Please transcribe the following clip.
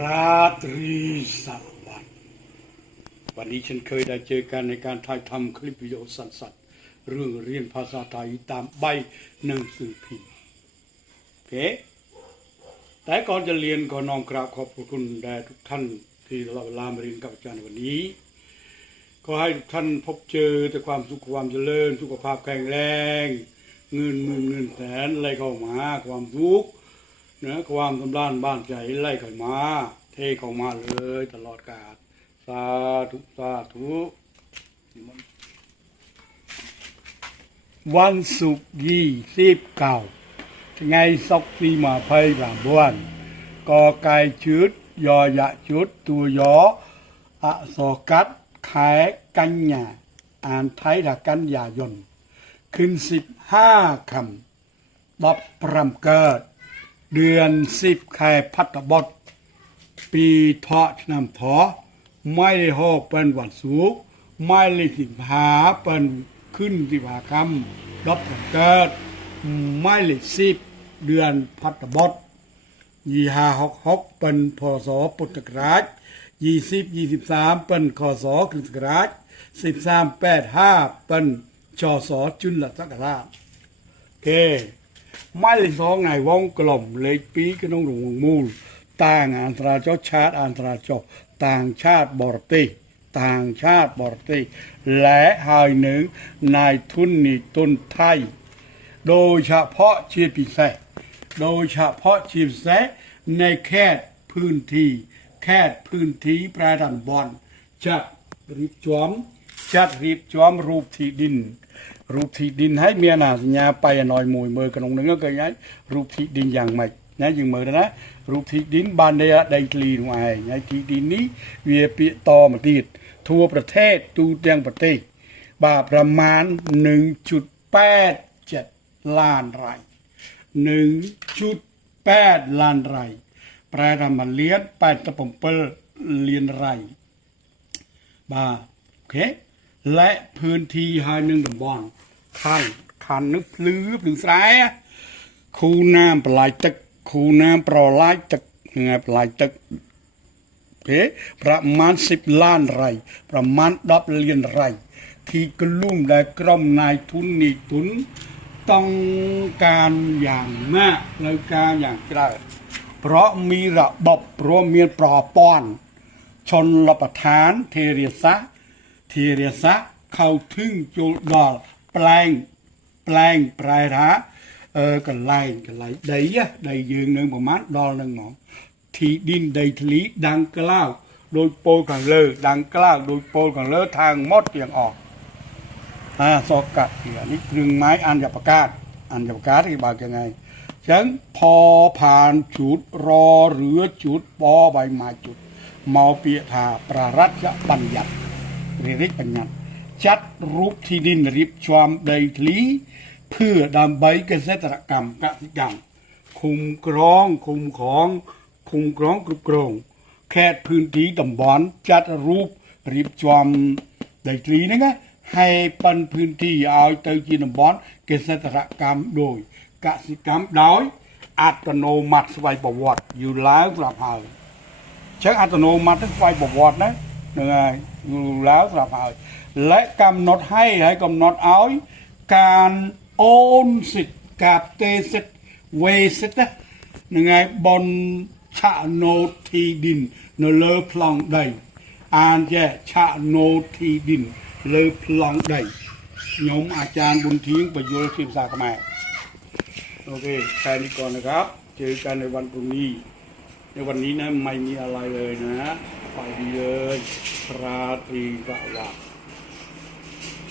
ราตรีสวัสดิ์วันนี้ฉันเคยได้เจอกันในการถ่ายทำคลิปวิดีโอสั้นๆเรื่องเรียนภาษาไทยตามใบหนังสือพิมพ์โอเคแต่ก่อนจะเรียนก็น้อมกราบขอบคุณแด่ทุกท่านที่เราเวลามาเรียนกับอาจารย์วันนี้ ขอให้ทุกท่านพบเจอแต่ความสุขความเจริญสุขภาพแข็งแรง เงินหมื่นเงินแสนไหลเข้ามาความสุข เนะความสำราญบ้านใจไล่เข้ามา เทเข้ามาเลยตลอดกาลสาธุสาธุวันศุกร์ยี่สิบเก้าไงศกปีมาภัยบางบ้วนกอไก่ชุด ยอยะชุด ตัวยออะสอกัดขายกันยาอ่านไทยละกันยายนขึ้นสิบห้าคำดับปรำเกิด เดือนสิบแค่พัตบดปีเทาะนำเถอไม่ได้หอกเป็นวันสุกไม่ได้สิบหาเป็นขึ้นสิบหาคำดับเกิด ไม่ได้สิบเดือนพัตบดยี่ห้าหกหกเป็นพศพุทธศักราชยี่สิบยี่สิบสามเป็นคศคริสต์ศักราชสิบสามแปดห้าเป็นชศจุลศักราชโอเค ไม่เลยสองไงวงกลมเลยปีก็ต้องลงมูลต่างอันตราเจ้าชาติอันตราจต่างชาติบอร์ติต่างชาติบอร์ติและหายหนึ่งนายทุนนี่ตุนไทย โดยเฉพาะชีพิเศษโดยเฉพาะชีพิเศษในแค่พื้นที่ แค่พื้นที่ประดันบอลจัดรีบจวม จัดรีบจวมรูปที่ดิน รูปที่ดินให้เมียนาสัญญาไปหน่อยมวยมือกระนงหนึ่งก็เคยย้ายรูปที่ดินอย่างไม่นะยิงมือนะ รูปที่ดินบานเดียไดกลีนไอ้ไอ้ที่ดินนี้เวียปีต่อมาติดทั่วประเทศตูเตียงประเทศบาประมาณ 1.87 ล้านไร่ 1.8 ล้านไร่แปลรำมันเลี้ยนแปดตะปมเปิลเลียนไร่ บาโอเค และพื้นที่หาหนึ่งดำบอนคันคันนึกพลื้อหรือสายคูน้ำปลายตึกคูน้ำปลาลายตึกไงปลายตึกเคประมาณสิบล้านไร ประมาณดับเลียนไร ที่กลุ่มและกรมนายทุนนี่ทุน ต้องการอย่างมากแล้วการอย่างกล้าเพราะมีระบบรวมมีปลอป้อน ชนรับประทานเทเรียสะ ធារាសាខៅធឹងចូលដល់ប្លែងប្លែងប្រែថាកន្លែងកន្លែងដីដីយើងនឹងប្រមាណដល់នឹងហ្មងធីឌីនដីធ្លីដាំងក្លោដោយពោលខាងលើដាំងក្លោដោយពោលខាងលើថាងមុតទាំងអស់អាសកាត់នេះគ្រឿងម៉ាយអញ្ញបកាតអញ្ញបកាតគេបើគេហ្នឹងចឹងផផានជូតររឿជូតបបៃម៉ាជូតមកពាក្យថាប្ររតបញ្ញត្តិ อันจะประกาศ อันจะประกาศที่บอกยังไงฉะนั้นพอผ่านจุดรอเรือจุดปอใบไม้จุดเมาเปียทาประรัชบัญญัติเริกบัญญัติจัดรูปที่ดินริบชวมไดทลี เพื่อดำใบเกษตรกรรมกสิกรรม คุมกรอง คุมของ คุมกรองกรุบกรอง แค่พื้นที่ตำบอนจัดรูปริบจอมไดทลีนะไงให้ปันพื้นที่เอาเตอจีนำบอนเกษตรกรรมโดยกสิกรรมโดยอัตโนมัติสไวประวัติอยู่แล้วสำหรับเรา เช็คอัต โนมัติทั้งไฟประวัตินะยังไงอยู่แล้วสลับเราและกำหนดให้ให้กำหนดเอาการโอนสิทธิ์กับเตสิทธิ์เวสิทธิ์นะยังไงบนชะโนทีดินนเลอพลองใดอ่านแย่ชะโนทีดิน เลอพลองใดยมอาจารย์บุญทิ้งประโยชน์ศิษย์ศาสตร์แม่โอเคแค่นี้ก่อนนะครับ เจอกันในวันพรุ่งนี้ ในวันนี้นะไม่มีอะไรเลยนะ ไปดี